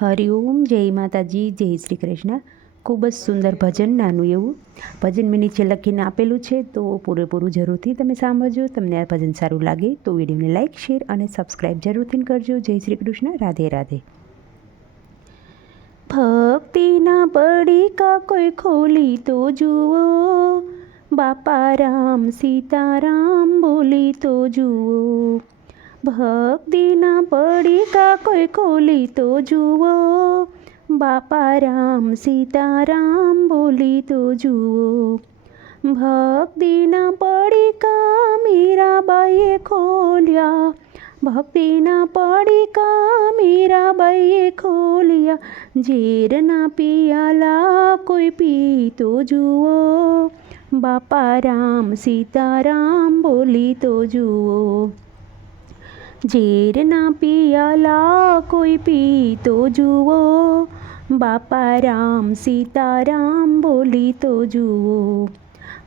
હરિઓમ, જય માતાજી, જય શ્રી કૃષ્ણ. ખૂબ જ સુંદર ભજન, નાનું એવું ભજન મેં નીચે લખીને આપેલું છે, તો પૂરેપૂરું જરૂરથી તમે સાંભળજો. તમને આ ભજન સારું લાગે તો વિડીયોને લાઇક, શેર અને સબસ્ક્રાઈબ જરૂરથી કરજો. જય શ્રી કૃષ્ણ. રાધે રાધે. ભક્તિના પડીકા કોઈ ખોલી તો જુઓ, બાપા રામ સીતારામ બોલી તો જુઓ. ભક્તિના પડીકા કોઈ ખોલી તો જુઓ, બાપા રામ સીતારામ બોલી તો જુઓ. ભક્તિના પડીકા મીરાબાઈએ ખોલ્યા, ભક્તિના પડીકા મીરાબાઈએ ખોલ્યા. ઝેરના પિયાલા કોઈ પી તો જુઓ, બાપા રામ સીતારામ બોલી તો જુઓ. ઝેરના પિયાલા કોઈ પી તો જુઓ, બાપા રામ સીતારામ બોલી તો જુઓ.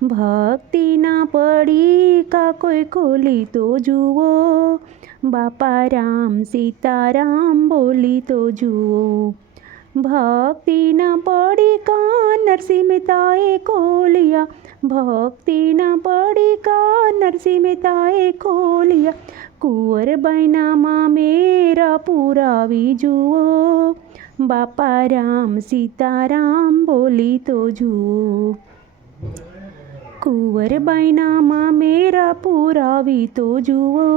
ભક્તિના પડીકા કોઈ ખોલી તો જુઓ, બાપા રામ સીતારામ બોલી તો જુઓ. ભક્તિના પડીકા નરસિંહ મહેતાએ ખોલ્યા, ભક્તિના પડીકા નરસિંહ મહેતાએ ખોલ્યા. કુંવરબાઈના મામેરા પુરાવી જુઓ, બાપા રામ સીતારામ બોલી તો જુઓ. કુંવરબાઈના મામેરા પુરાવી તો જુઓ,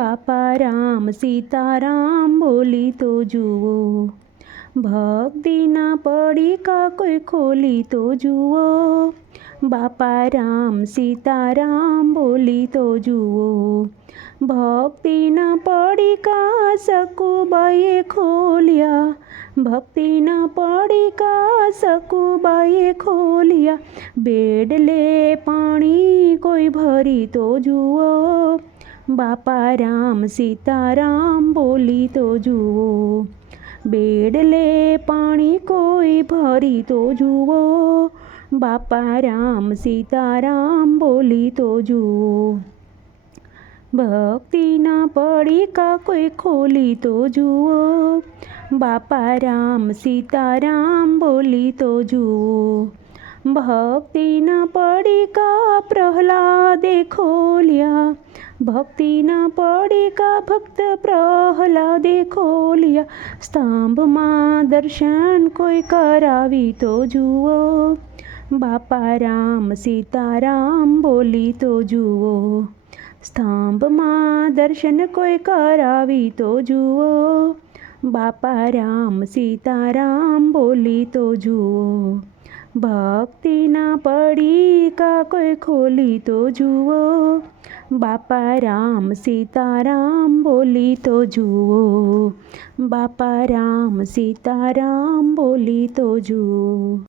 બાપા રામ સીતારામ બોલી તો જુઓ. ભક્તિના પડીકા કોઈ ખોલી તો જુઓ, બાપા રામ સીતારામ બોલી તો જુઓ. ભક્તિના પડીકા સકુબાઈએ ખોલ્યા, ભક્તિના પડીકા સકુબાઈએ ખોલ્યા. બેડલે પાણી કોઈ ભરી તો જુઓ, બાપા રામ સીતારામ બોલી તો જુઓ. બેડલે પાણી કોઈ ભરી તો જુઓ, બાપા રામ સીતારામ બોલી તો જુઓ. ભક્તિના પડીકા કોઈ ખોલી તો જુઓ, બાપા રામ સીતારામ બોલી તો જુઓ. ભક્તિના પડીકા પ્રહલાદે ખોલ્યા, ભક્તિના પડીકા ભક્ત પ્રહલાદે ખોલ્યા. સ્તંભમાં દર્શન કોઈ કરાવી તો જુઓ, બાપા રામ સીતારામ બોલી તો જુઓ. સ્તંભમાં દર્શન કોઈ કરાવી તો જુઓ, બાપા રામ સીતારામ બોલી તો જુઓ. ભક્તિના પડીકા કોઈ ખોલી તો જુઓ, બાપા રામ સીતારામ બોલી તો જુઓ. બાપા રામ સીતારામ બોલી તો જુઓ.